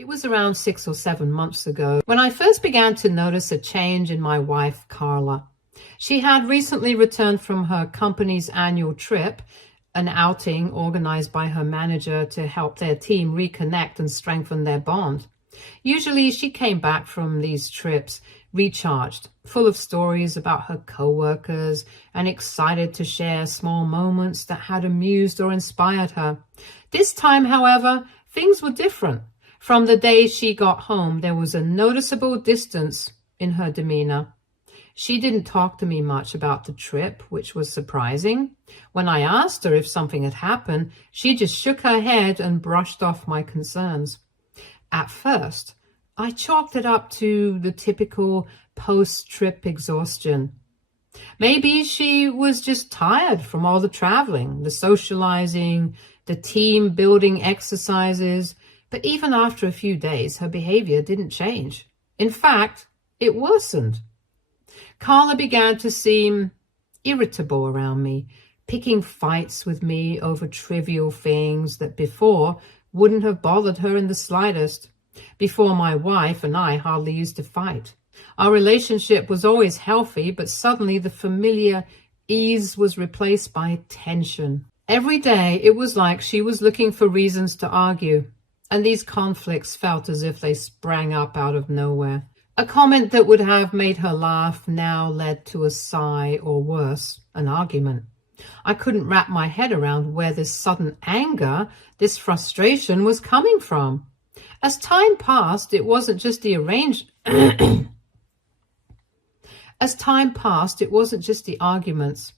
It was around 6 or 7 months ago when I first began to notice a change in my wife, Carla. She had recently returned from her company's annual trip, an outing organized by her manager to help their team reconnect and strengthen their bond. Usually she came back from these trips recharged, full of stories about her coworkers and excited to share small moments that had amused or inspired her. This time, however, things were different. From the day she got home, there was a noticeable distance in her demeanor. She didn't talk to me much about the trip, which was surprising. When I asked her if something had happened, she just shook her head and brushed off my concerns. At first, I chalked it up to the typical post-trip exhaustion. Maybe she was just tired from all the traveling, the socializing, the team-building exercises. But even after a few days, her behavior didn't change. In fact, it worsened. Carla began to seem irritable around me, picking fights with me over trivial things that before wouldn't have bothered her in the slightest. Before, my wife and I hardly used to fight. Our relationship was always healthy, but suddenly the familiar ease was replaced by tension. Every day it was like she was looking for reasons to argue, and these conflicts felt as if they sprang up out of nowhere. A comment that would have made her laugh now led to a sigh, or worse, an argument. I couldn't wrap my head around where this sudden anger, this frustration was coming from. As time passed, it wasn't just the arguments.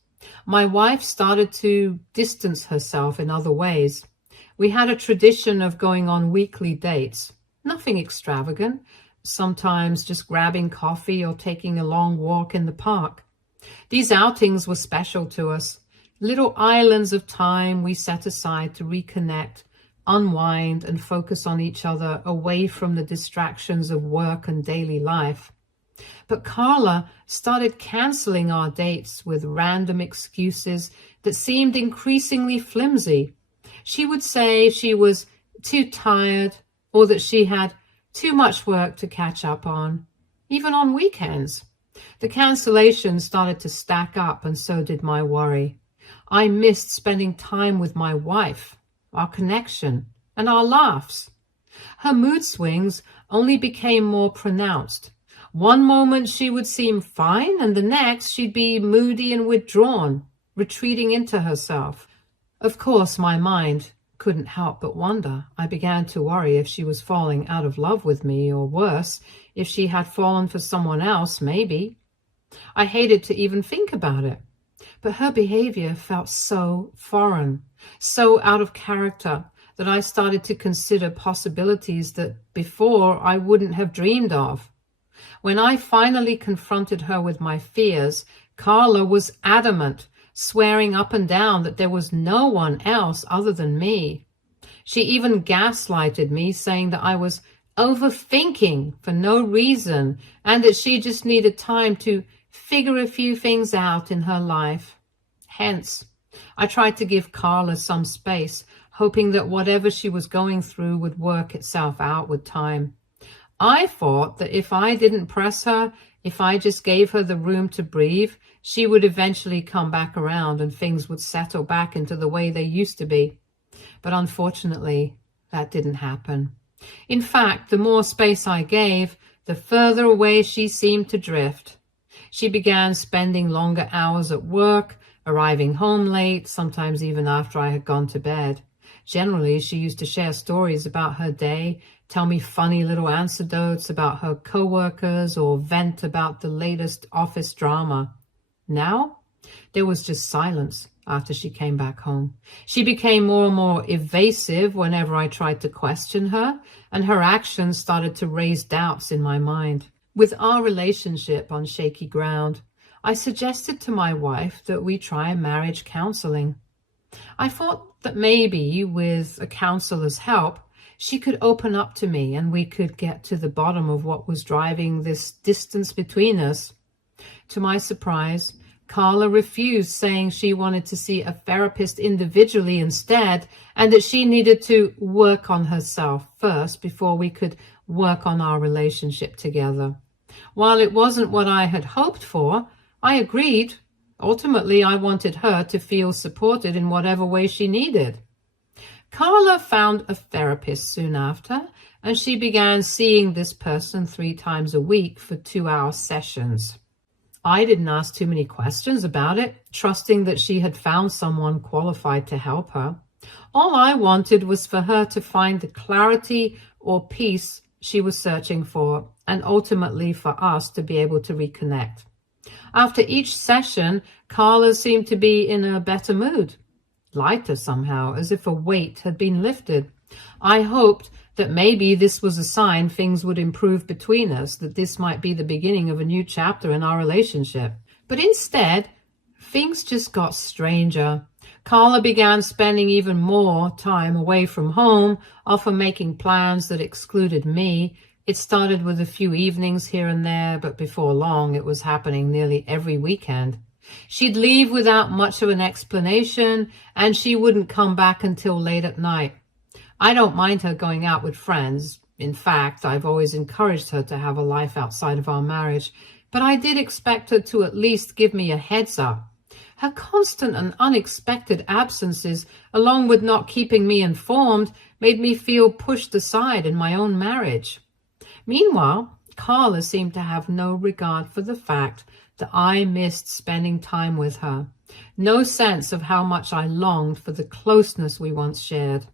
My wife started to distance herself in other ways. We had a tradition of going on weekly dates, nothing extravagant, sometimes just grabbing coffee or taking a long walk in the park. These outings were special to us, little islands of time we set aside to reconnect, unwind, and focus on each other away from the distractions of work and daily life. But Carla started canceling our dates with random excuses that seemed increasingly flimsy. She would say she was too tired or that she had too much work to catch up on, even on weekends. The cancellations started to stack up, and so did my worry. I missed spending time with my wife, our connection, and our laughs. Her mood swings only became more pronounced. One moment she would seem fine, and the next she'd be moody and withdrawn, retreating into herself. Of course, my mind couldn't help but wonder. I began to worry if she was falling out of love with me, or worse, if she had fallen for someone else, maybe. I hated to even think about it. But her behavior felt so foreign, so out of character, that I started to consider possibilities that before I wouldn't have dreamed of. When I finally confronted her with my fears, Carla was adamant, swearing up and down that there was no one else other than me. She even gaslighted me, saying that I was overthinking for no reason and that she just needed time to figure a few things out in her life. Hence, I tried to give Carla some space, hoping that whatever she was going through would work itself out with time. I thought that if I didn't press her, if I just gave her the room to breathe, she would eventually come back around and things would settle back into the way they used to be. But unfortunately, that didn't happen. In fact, the more space I gave, the further away she seemed to drift. She began spending longer hours at work, arriving home late, sometimes even after I had gone to bed. Generally, she used to share stories about her day, tell me funny little anecdotes about her coworkers, or vent about the latest office drama. Now, there was just silence after she came back home. She became more and more evasive whenever I tried to question her, and her actions started to raise doubts in my mind. With our relationship on shaky ground, I suggested to my wife that we try marriage counseling. I thought that maybe with a counselor's help, she could open up to me and we could get to the bottom of what was driving this distance between us. To my surprise, Carla refused, saying she wanted to see a therapist individually instead, and that she needed to work on herself first before we could work on our relationship together. While it wasn't what I had hoped for, I agreed. Ultimately, I wanted her to feel supported in whatever way she needed. Carla found a therapist soon after, and she began seeing this person 3 times a week for 2-hour sessions. I didn't ask too many questions about it, trusting that she had found someone qualified to help her. All I wanted was for her to find the clarity or peace she was searching for, and ultimately for us to be able to reconnect. After each session, Carla seemed to be in a better mood, lighter somehow, as if a weight had been lifted. I hoped that maybe this was a sign things would improve between us, that this might be the beginning of a new chapter in our relationship. But instead, things just got stranger. Carla began spending even more time away from home, often making plans that excluded me. It started with a few evenings here and there, but before long it was happening nearly every weekend. She'd leave without much of an explanation, and she wouldn't come back until late at night. I don't mind her going out with friends. In fact, I've always encouraged her to have a life outside of our marriage, but I did expect her to at least give me a heads up. Her constant and unexpected absences, along with not keeping me informed, made me feel pushed aside in my own marriage. Meanwhile, Carla seemed to have no regard for the fact that I missed spending time with her, no sense of how much I longed for the closeness we once shared.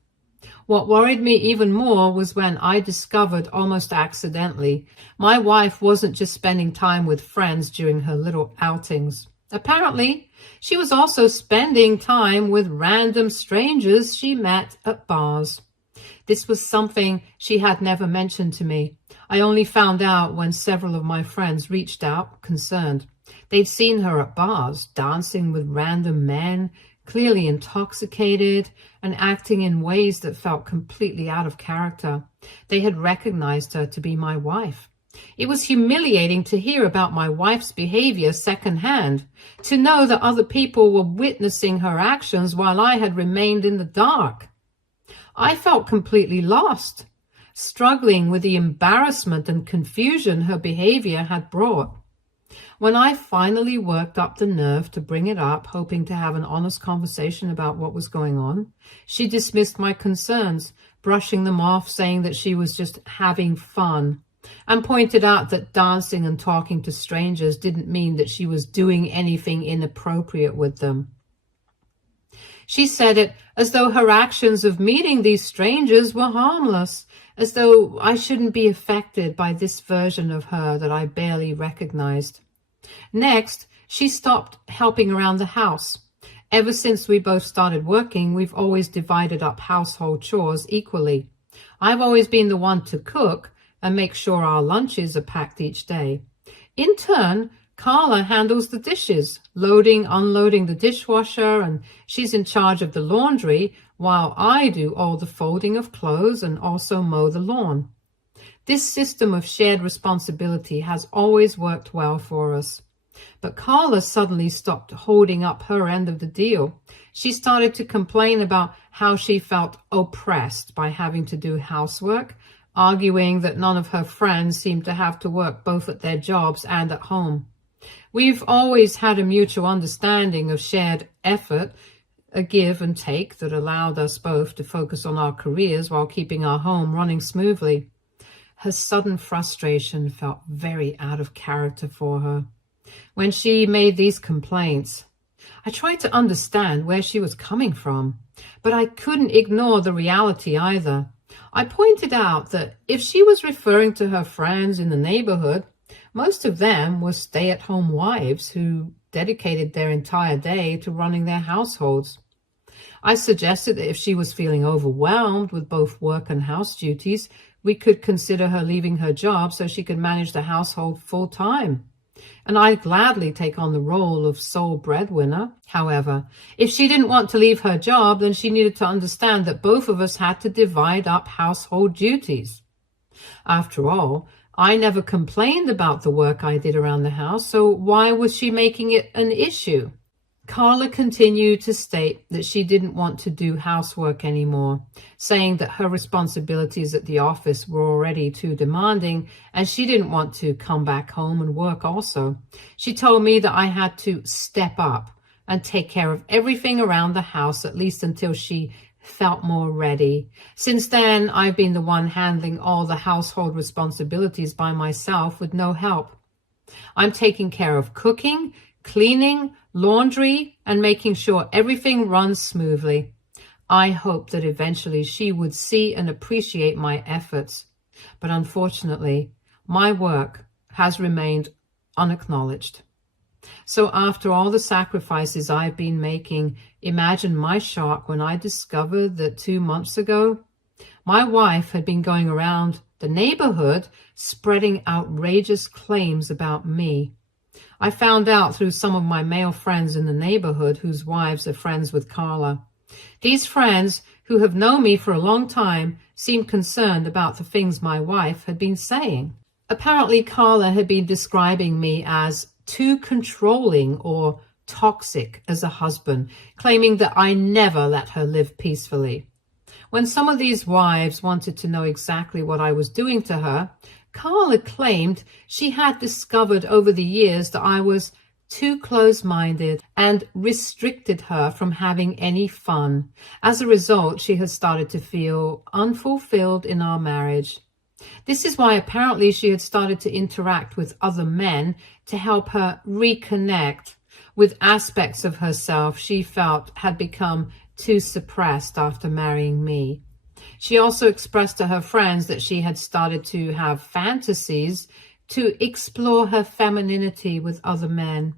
What worried me even more was when I discovered, almost accidentally, my wife wasn't just spending time with friends during her little outings. Apparently, she was also spending time with random strangers she met at bars. This was something she had never mentioned to me. I only found out when several of my friends reached out, concerned. They'd seen her at bars, dancing with random men, clearly intoxicated, and acting in ways that felt completely out of character. They had recognized her to be my wife. It was humiliating to hear about my wife's behavior secondhand, to know that other people were witnessing her actions while I had remained in the dark. I felt completely lost, struggling with the embarrassment and confusion her behavior had brought. When I finally worked up the nerve to bring it up, hoping to have an honest conversation about what was going on, she dismissed my concerns, brushing them off, saying that she was just having fun, and pointed out that dancing and talking to strangers didn't mean that she was doing anything inappropriate with them. She said it as though her actions of meeting these strangers were harmless, as though I shouldn't be affected by this version of her that I barely recognized. Next, she stopped helping around the house. Ever since we both started working, we've always divided up household chores equally. I've always been the one to cook and make sure our lunches are packed each day. In turn, Carla handles the dishes, loading, unloading the dishwasher, and she's in charge of the laundry, while I do all the folding of clothes and also mow the lawn. This system of shared responsibility has always worked well for us. But Carla suddenly stopped holding up her end of the deal. She started to complain about how she felt oppressed by having to do housework, arguing that none of her friends seemed to have to work both at their jobs and at home. We've always had a mutual understanding of shared effort, a give and take that allowed us both to focus on our careers while keeping our home running smoothly. Her sudden frustration felt very out of character for her. When she made these complaints, I tried to understand where she was coming from, but I couldn't ignore the reality either. I pointed out that if she was referring to her friends in the neighborhood, most of them were stay-at-home wives who dedicated their entire day to running their households. I suggested that if she was feeling overwhelmed with both work and house duties, we could consider her leaving her job so she could manage the household full-time. And I'd gladly take on the role of sole breadwinner. However, if she didn't want to leave her job, then she needed to understand that both of us had to divide up household duties. After all, I never complained about the work I did around the house, so why was she making it an issue? Carla continued to state that she didn't want to do housework anymore, saying that her responsibilities at the office were already too demanding and she didn't want to come back home and work also. She told me that I had to step up and take care of everything around the house, at least until she felt more ready. Since then, I've been the one handling all the household responsibilities by myself with no help. I'm taking care of cooking, cleaning, laundry, and making sure everything runs smoothly. I hope that eventually she would see and appreciate my efforts, but unfortunately, my work has remained unacknowledged. So after all the sacrifices I've been making, imagine my shock when I discovered that 2 months ago, my wife had been going around the neighborhood spreading outrageous claims about me. I found out through some of my male friends in the neighborhood whose wives are friends with Carla. These friends, who have known me for a long time, seemed concerned about the things my wife had been saying. Apparently, Carla had been describing me as too controlling or toxic as a husband, claiming that I never let her live peacefully. When some of these wives wanted to know exactly what I was doing to her, Carla claimed she had discovered over the years that I was too close-minded and restricted her from having any fun. As a result, she had started to feel unfulfilled in our marriage. This is why apparently she had started to interact with other men to help her reconnect with aspects of herself she felt had become too suppressed after marrying me. She also expressed to her friends that she had started to have fantasies to explore her femininity with other men.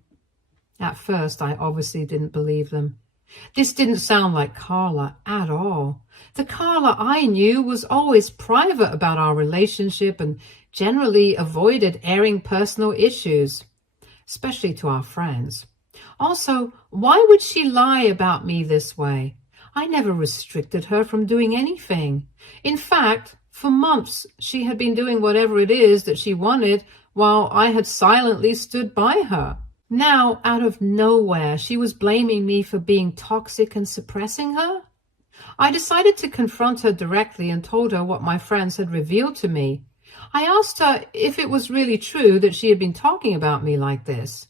At first, I obviously didn't believe them. This didn't sound like Carla at all. The Carla I knew was always private about our relationship and generally avoided airing personal issues, especially to our friends. Also, why would she lie about me this way? I never restricted her from doing anything. In fact, for months, she had been doing whatever it is that she wanted while I had silently stood by her. Now, out of nowhere, she was blaming me for being toxic and suppressing her. I decided to confront her directly and told her what my friends had revealed to me. I asked her if it was really true that she had been talking about me like this.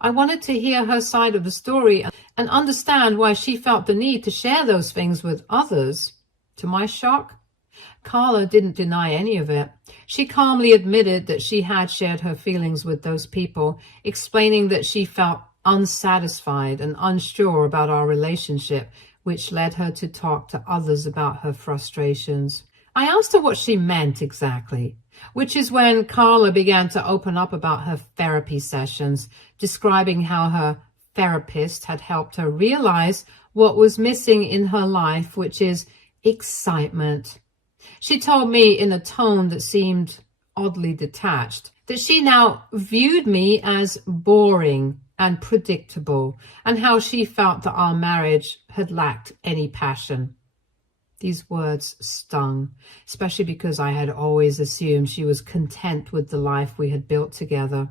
I wanted to hear her side of the story and understand why she felt the need to share those things with others. To my shock, Carla didn't deny any of it. She calmly admitted that she had shared her feelings with those people, explaining that she felt unsatisfied and unsure about our relationship, which led her to talk to others about her frustrations. I asked her what she meant exactly, which is when Carla began to open up about her therapy sessions, describing how her therapist had helped her realize what was missing in her life, which is excitement. She told me in a tone that seemed oddly detached that she now viewed me as boring and predictable, and how she felt that our marriage had lacked any passion. These words stung, especially because I had always assumed she was content with the life we had built together.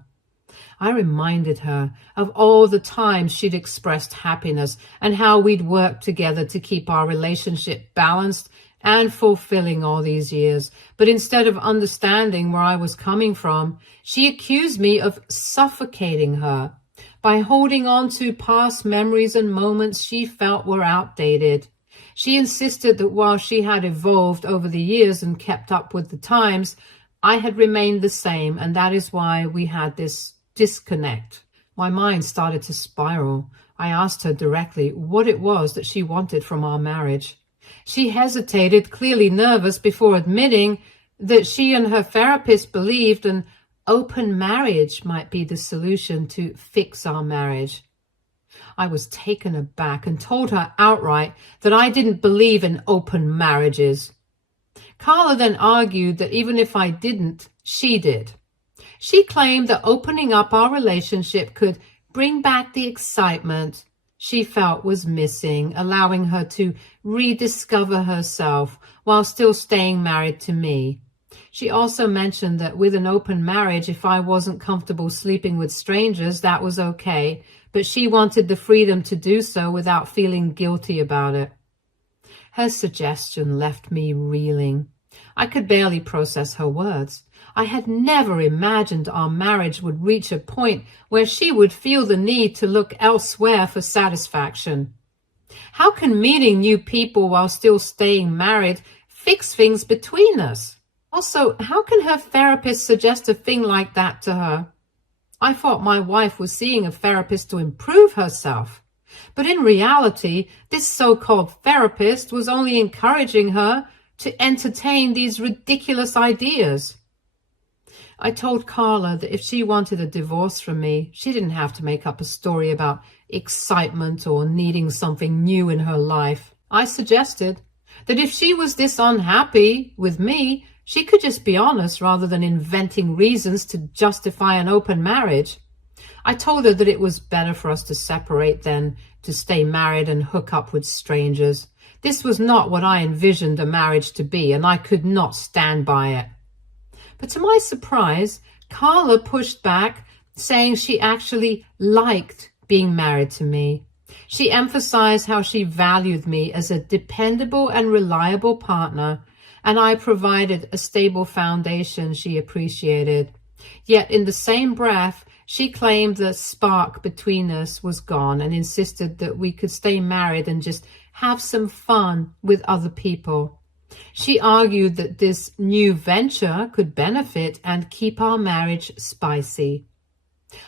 I reminded her of all the times she'd expressed happiness and how we'd worked together to keep our relationship balanced and fulfilling all these years. But instead of understanding where I was coming from, she accused me of suffocating her by holding on to past memories and moments she felt were outdated. She insisted that while she had evolved over the years and kept up with the times, I had remained the same, and that is why we had this disconnect. My mind started to spiral. I asked her directly what it was that she wanted from our marriage. She hesitated, clearly nervous, before admitting that she and her therapist believed an open marriage might be the solution to fix our marriage. I was taken aback and told her outright that I didn't believe in open marriages. Carla then argued that even if I didn't, she did. She claimed that opening up our relationship could bring back the excitement she felt was missing, allowing her to rediscover herself while still staying married to me. She also mentioned that with an open marriage, if I wasn't comfortable sleeping with strangers, that was okay, but she wanted the freedom to do so without feeling guilty about it. Her suggestion left me reeling. I could barely process her words. I had never imagined our marriage would reach a point where she would feel the need to look elsewhere for satisfaction. How can meeting new people while still staying married fix things between us? Also, how can her therapist suggest a thing like that to her? I thought my wife was seeing a therapist to improve herself. But in reality, this so-called therapist was only encouraging her to entertain these ridiculous ideas. I told Carla that if she wanted a divorce from me, she didn't have to make up a story about excitement or needing something new in her life. I suggested that if she was this unhappy with me, she could just be honest rather than inventing reasons to justify an open marriage. I told her that it was better for us to separate than to stay married and hook up with strangers. This was not what I envisioned a marriage to be, and I could not stand by it. But to my surprise, Carla pushed back, saying she actually liked being married to me. She emphasized how she valued me as a dependable and reliable partner, and I provided a stable foundation she appreciated. Yet in the same breath, she claimed the spark between us was gone and insisted that we could stay married and just have some fun with other people. She argued that this new venture could benefit and keep our marriage spicy.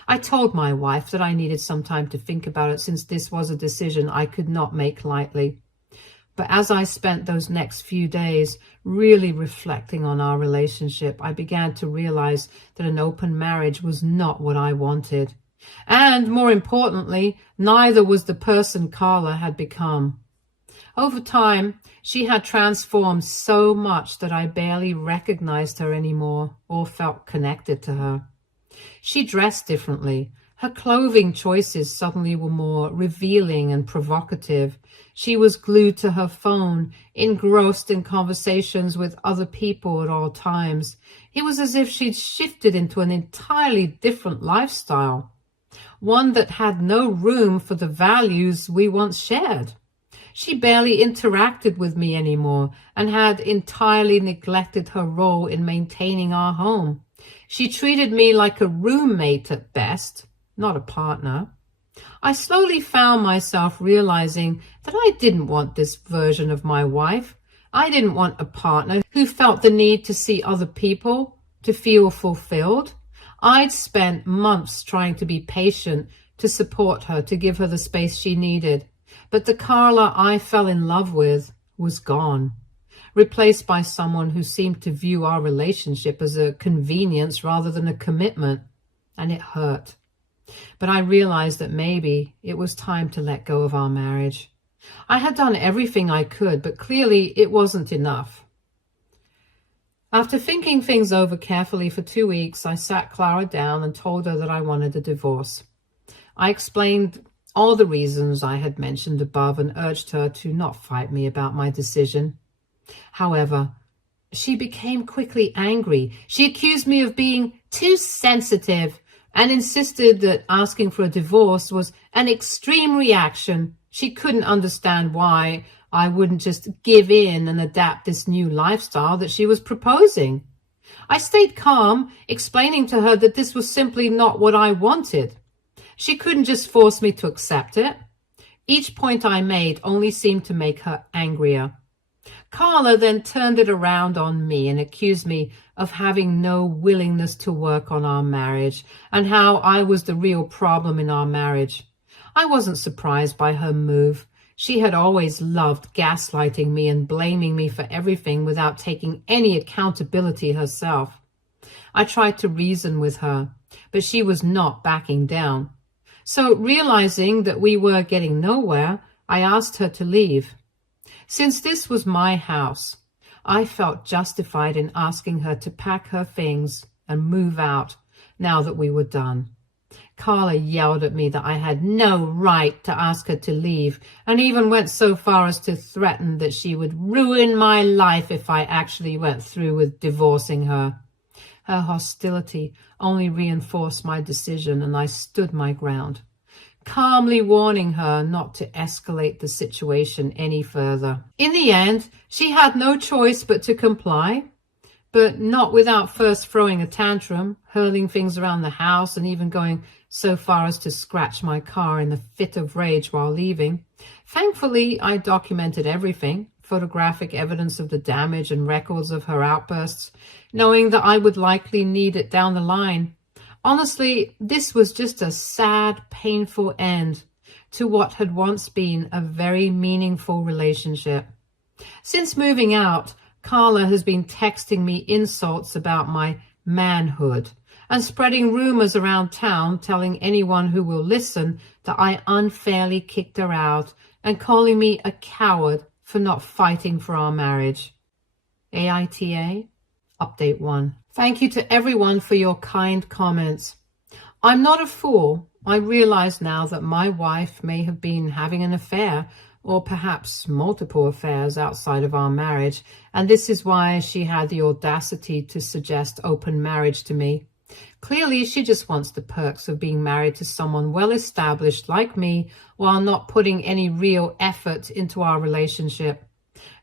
I told my wife that I needed some time to think about it since this was a decision I could not make lightly. But as I spent those next few days really reflecting on our relationship, I began to realize that an open marriage was not what I wanted. And more importantly, neither was the person Carla had become. Over time, she had transformed so much that I barely recognized her anymore or felt connected to her. She dressed differently. Her clothing choices suddenly were more revealing and provocative. She was glued to her phone, engrossed in conversations with other people at all times. It was as if she'd shifted into an entirely different lifestyle, one that had no room for the values we once shared. She barely interacted with me anymore and had entirely neglected her role in maintaining our home. She treated me like a roommate at best, not a partner. I slowly found myself realizing that I didn't want this version of my wife. I didn't want a partner who felt the need to see other people, to feel fulfilled. I'd spent months trying to be patient, to support her, to give her the space she needed. But the Carla I fell in love with was gone, replaced by someone who seemed to view our relationship as a convenience rather than a commitment, and it hurt. But I realized that maybe it was time to let go of our marriage. I had done everything I could, but clearly it wasn't enough. After thinking things over carefully for 2 weeks, I sat Clara down and told her that I wanted a divorce. I explained all the reasons I had mentioned above and urged her to not fight me about my decision. However, she became quickly angry. She accused me of being too sensitive and insisted that asking for a divorce was an extreme reaction. She couldn't understand why I wouldn't just give in and adapt this new lifestyle that she was proposing. I stayed calm, explaining to her that this was simply not what I wanted. She couldn't just force me to accept it. Each point I made only seemed to make her angrier. Carla then turned it around on me and accused me of having no willingness to work on our marriage and how I was the real problem in our marriage. I wasn't surprised by her move. She had always loved gaslighting me and blaming me for everything without taking any accountability herself. I tried to reason with her, but she was not backing down. So, realizing that we were getting nowhere, I asked her to leave. Since this was my house, I felt justified in asking her to pack her things and move out now that we were done. Carla yelled at me that I had no right to ask her to leave, and even went so far as to threaten that she would ruin my life if I actually went through with divorcing her. Her hostility only reinforced my decision, and I stood my ground, calmly warning her not to escalate the situation any further. In the end, she had no choice but to comply, but not without first throwing a tantrum, hurling things around the house, and even going so far as to scratch my car in a fit of rage while leaving. Thankfully, I documented everything, photographic evidence of the damage and records of her outbursts, knowing that I would likely need it down the line. Honestly, this was just a sad, painful end to what had once been a very meaningful relationship. Since moving out, Carla has been texting me insults about my manhood and spreading rumors around town, telling anyone who will listen that I unfairly kicked her out and calling me a coward for not fighting for our marriage. AITA, Update 1. Thank you to everyone for your kind comments. I'm not a fool. I realize now that my wife may have been having an affair, or perhaps multiple affairs outside of our marriage, and this is why she had the audacity to suggest open marriage to me. Clearly, she just wants the perks of being married to someone well-established like me, while not putting any real effort into our relationship.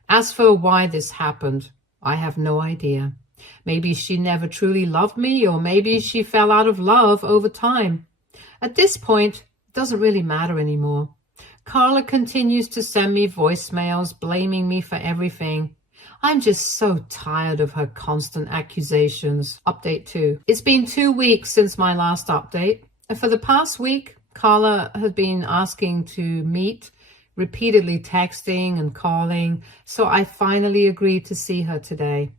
As for why this happened, I have no idea. Maybe she never truly loved me, or maybe she fell out of love over time. At this point, it doesn't really matter anymore. Carla continues to send me voicemails blaming me for everything. I'm just so tired of her constant accusations. Update 2. It's been 2 weeks since my last update. And for the past week, Carla has been asking to meet, repeatedly texting and calling, so I finally agreed to see her today.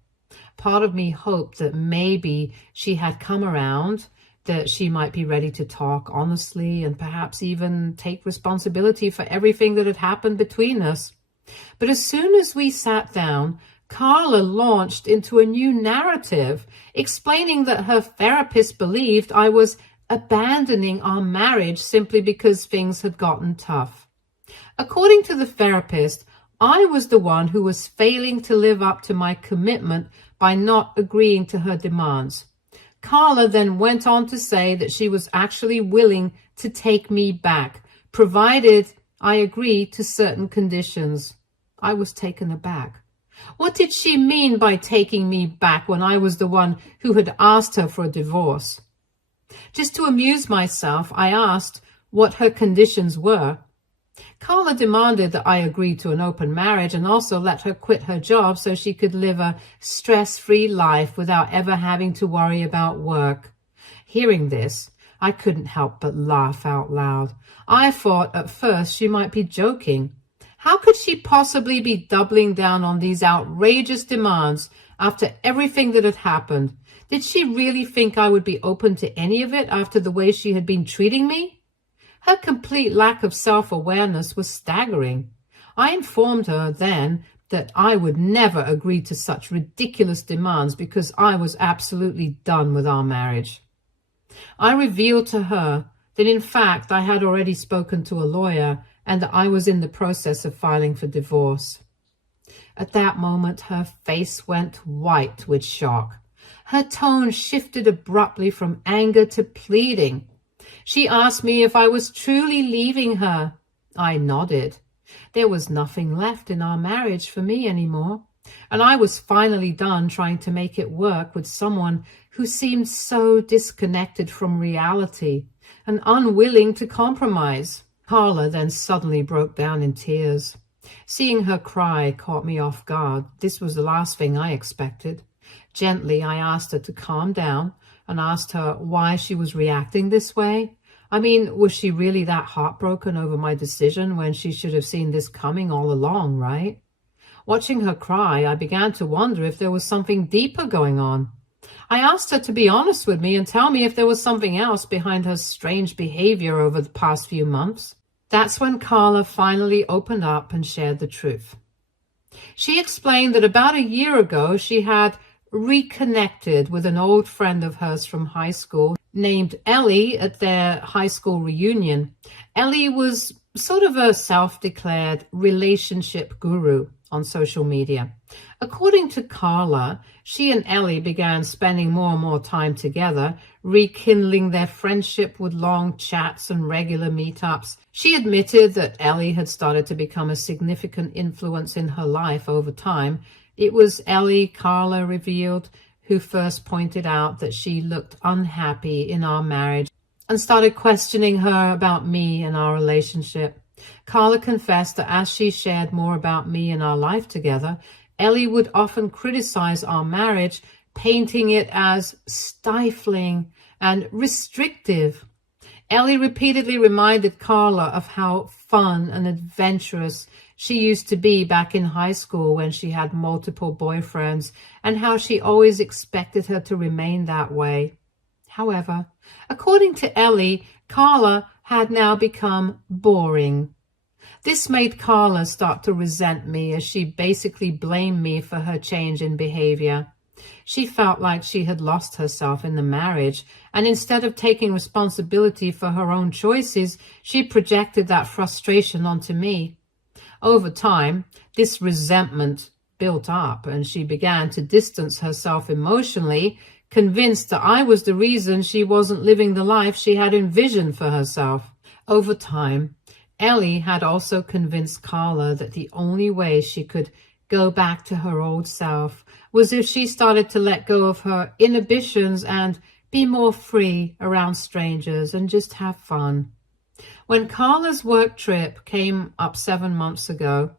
Part of me hoped that maybe she had come around, that she might be ready to talk honestly and perhaps even take responsibility for everything that had happened between us. But as soon as we sat down, Carla launched into a new narrative, explaining that her therapist believed I was abandoning our marriage simply because things had gotten tough. According to the therapist, I was the one who was failing to live up to my commitment by not agreeing to her demands. Carla then went on to say that she was actually willing to take me back, provided I agreed to certain conditions. I was taken aback. What did she mean by taking me back when I was the one who had asked her for a divorce? Just to amuse myself, I asked what her conditions were. Carla demanded that I agree to an open marriage and also let her quit her job so she could live a stress-free life without ever having to worry about work. Hearing this, I couldn't help but laugh out loud. I thought at first she might be joking. How could she possibly be doubling down on these outrageous demands after everything that had happened? Did she really think I would be open to any of it after the way she had been treating me? Her complete lack of self-awareness was staggering. I informed her then that I would never agree to such ridiculous demands because I was absolutely done with our marriage. I revealed to her that in fact I had already spoken to a lawyer and that I was in the process of filing for divorce. At that moment, her face went white with shock. Her tone shifted abruptly from anger to pleading. She asked me if I was truly leaving her. I nodded. There was nothing left in our marriage for me anymore, and I was finally done trying to make it work with someone who seemed so disconnected from reality and unwilling to compromise. Carla then suddenly broke down in tears. Seeing her cry caught me off guard. This was the last thing I expected. Gently, I asked her to calm down and asked her why she was reacting this way. I mean, was she really that heartbroken over my decision when she should have seen this coming all along, right? Watching her cry, I began to wonder if there was something deeper going on. I asked her to be honest with me and tell me if there was something else behind her strange behavior over the past few months. That's when Carla finally opened up and shared the truth. She explained that about a year ago she had reconnected with an old friend of hers from high school named Ellie at their high school reunion. Ellie was sort of a self-declared relationship guru on social media. According to Carla, she and Ellie began spending more and more time together, rekindling their friendship with long chats and regular meetups. She admitted that Ellie had started to become a significant influence in her life over time. It was Ellie, Carla revealed, who first pointed out that she looked unhappy in our marriage and started questioning her about me and our relationship. Carla confessed that as she shared more about me and our life together, Ellie would often criticize our marriage, painting it as stifling and restrictive. Ellie repeatedly reminded Carla of how fun and adventurous she used to be back in high school when she had multiple boyfriends, and how she always expected her to remain that way. However, according to Ellie, Carla had now become boring. This made Carla start to resent me, as she basically blamed me for her change in behavior. She felt like she had lost herself in the marriage, and instead of taking responsibility for her own choices, she projected that frustration onto me. Over time, this resentment built up, and she began to distance herself emotionally, convinced that I was the reason she wasn't living the life she had envisioned for herself. Over time, Ellie had also convinced Carla that the only way she could go back to her old self was if she started to let go of her inhibitions and be more free around strangers and just have fun. When Carla's work trip came up 7 months ago,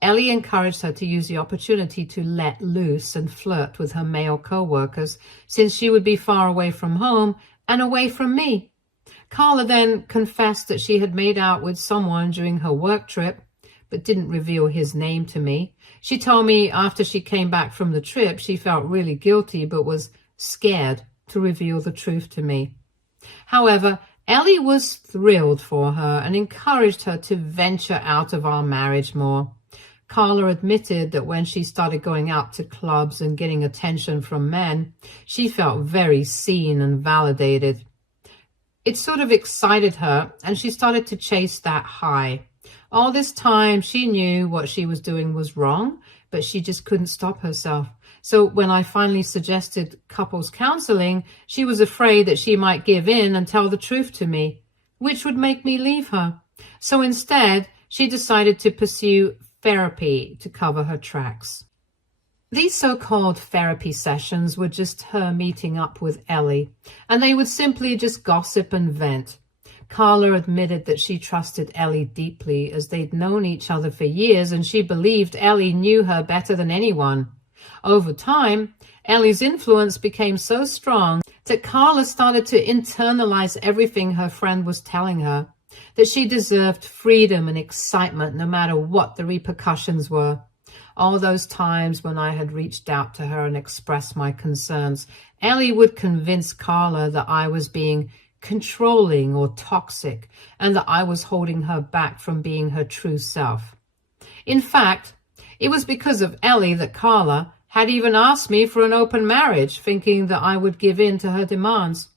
Ellie encouraged her to use the opportunity to let loose and flirt with her male co-workers, since she would be far away from home and away from me. Carla then confessed that she had made out with someone during her work trip, but didn't reveal his name to me. She told me after she came back from the trip, she felt really guilty, but was scared to reveal the truth to me. However, Ellie was thrilled for her and encouraged her to venture out of our marriage more. Carla admitted that when she started going out to clubs and getting attention from men, she felt very seen and validated. It sort of excited her, and she started to chase that high. All this time, she knew what she was doing was wrong, but she just couldn't stop herself. So when I finally suggested couples counseling, she was afraid that she might give in and tell the truth to me, which would make me leave her. So instead, she decided to pursue therapy to cover her tracks. These so-called therapy sessions were just her meeting up with Ellie, and they would simply just gossip and vent. Carla admitted that she trusted Ellie deeply, as they'd known each other for years, and she believed Ellie knew her better than anyone. Over time, Ellie's influence became so strong that Carla started to internalize everything her friend was telling her, that she deserved freedom and excitement no matter what the repercussions were. All those times when I had reached out to her and expressed my concerns, Ellie would convince Carla that I was being controlling or toxic, and that I was holding her back from being her true self. In fact, it was because of Ellie that Carla had even asked me for an open marriage, thinking that I would give in to her demands.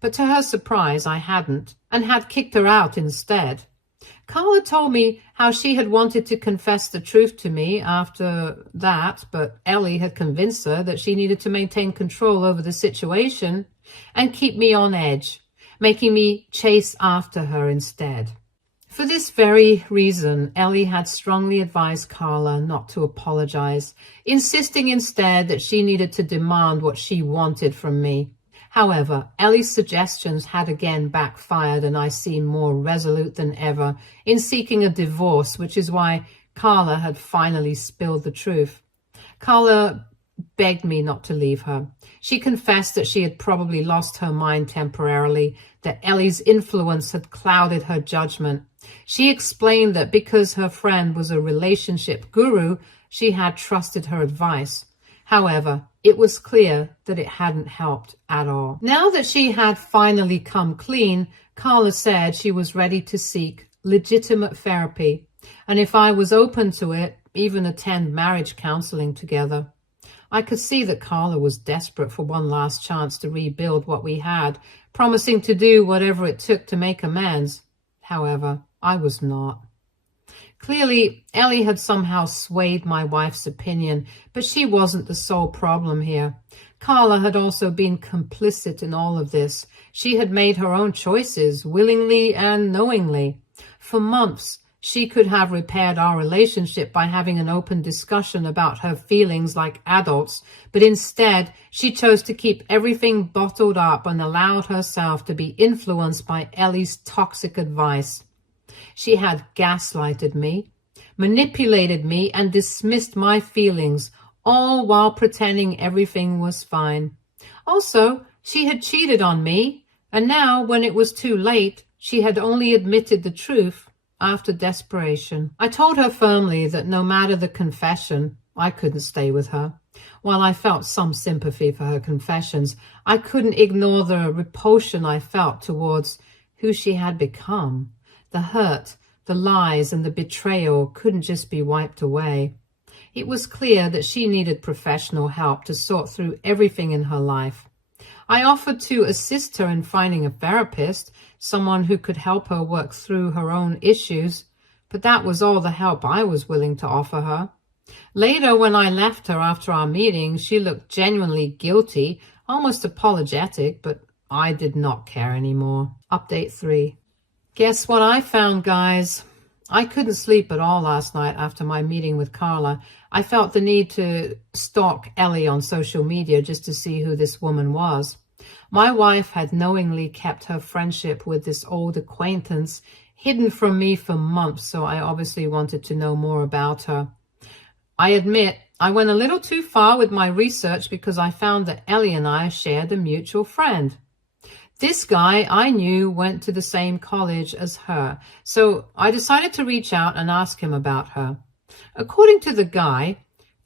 But to her surprise, I hadn't, and had kicked her out instead. Carla told me how she had wanted to confess the truth to me after that, but Ellie had convinced her that she needed to maintain control over the situation and keep me on edge, making me chase after her instead. For this very reason, Ellie had strongly advised Carla not to apologize, insisting instead that she needed to demand what she wanted from me. However, Ellie's suggestions had again backfired, and I seemed more resolute than ever in seeking a divorce, which is why Carla had finally spilled the truth. Carla begged me not to leave her. She confessed that she had probably lost her mind temporarily, that Ellie's influence had clouded her judgment. She explained that because her friend was a relationship guru, she had trusted her advice. However, it was clear that it hadn't helped at all. Now that she had finally come clean, Carla said she was ready to seek legitimate therapy, and if I was open to it, even attend marriage counseling together. I could see that Carla was desperate for one last chance to rebuild what we had, promising to do whatever it took to make amends. However, I was not. Clearly, Ellie had somehow swayed my wife's opinion, but she wasn't the sole problem here. Carla had also been complicit in all of this. She had made her own choices, willingly and knowingly. For months, she could have repaired our relationship by having an open discussion about her feelings like adults, but instead, she chose to keep everything bottled up and allowed herself to be influenced by Ellie's toxic advice. She had gaslighted me, manipulated me, and dismissed my feelings, all while pretending everything was fine. Also, she had cheated on me, and now, when it was too late, she had only admitted the truth after desperation. I told her firmly that no matter the confession, I couldn't stay with her. While I felt some sympathy for her confessions, I couldn't ignore the repulsion I felt towards who she had become. The hurt, the lies, and the betrayal couldn't just be wiped away. It was clear that she needed professional help to sort through everything in her life. I offered to assist her in finding a therapist, someone who could help her work through her own issues, but that was all the help I was willing to offer her. Later, when I left her after our meeting, she looked genuinely guilty, almost apologetic, but I did not care anymore. Update 3. Guess what I found, guys? I couldn't sleep at all last night after my meeting with Carla. I felt the need to stalk Ellie on social media just to see who this woman was. My wife had knowingly kept her friendship with this old acquaintance hidden from me for months, so I obviously wanted to know more about her. I admit I went a little too far with my research because I found that Ellie and I shared a mutual friend. This guy I knew went to the same college as her, so I decided to reach out and ask him about her. According to the guy,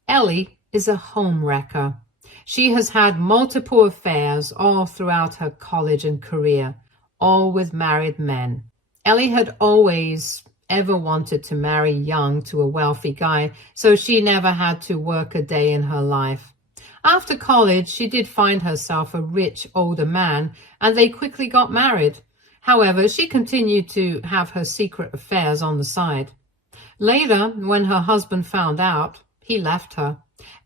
Ellie is a homewrecker. She has had multiple affairs all throughout her college and career, all with married men. Ellie had always ever wanted to marry young to a wealthy guy, so she never had to work a day in her life. After college, she did find herself a rich older man, and they quickly got married. However, she continued to have her secret affairs on the side. Later, when her husband found out, he left her.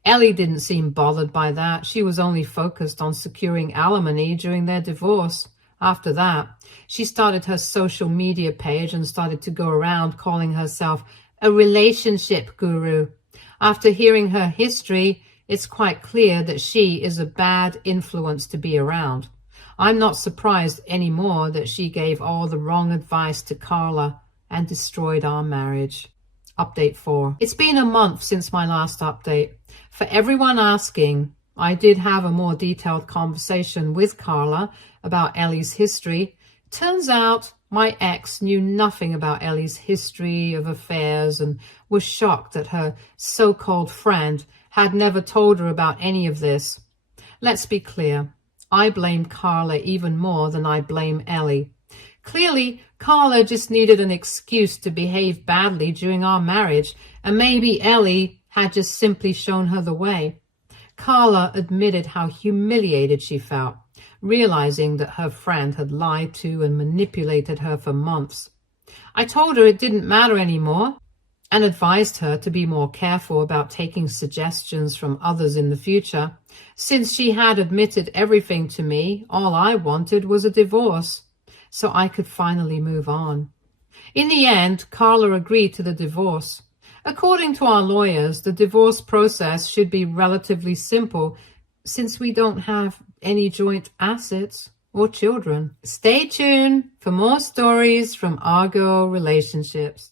Ellie didn't seem bothered by that. She was only focused on securing alimony during their divorce. After that, she started her social media page and started to go around calling herself a relationship guru. After hearing her history, it's quite clear that she is a bad influence to be around. I'm not surprised anymore that she gave all the wrong advice to Carla and destroyed our marriage. Update 4. It's been a month since my last update. For everyone asking, I did have a more detailed conversation with Carla about Ellie's history. Turns out my ex knew nothing about Ellie's history of affairs and was shocked that her so-called friend had never told her about any of this. Let's be clear. I blame Carla even more than I blame Ellie. Clearly, Carla just needed an excuse to behave badly during our marriage, and maybe Ellie had just simply shown her the way. Carla admitted how humiliated she felt, realizing that her friend had lied to and manipulated her for months. I told her it didn't matter anymore and advised her to be more careful about taking suggestions from others in the future. Since she had admitted everything to me, all I wanted was a divorce, so I could finally move on. In the end, Carla agreed to the divorce. According to our lawyers, the divorce process should be relatively simple since we don't have any joint assets or children. Stay tuned for more stories from Argo Relationships.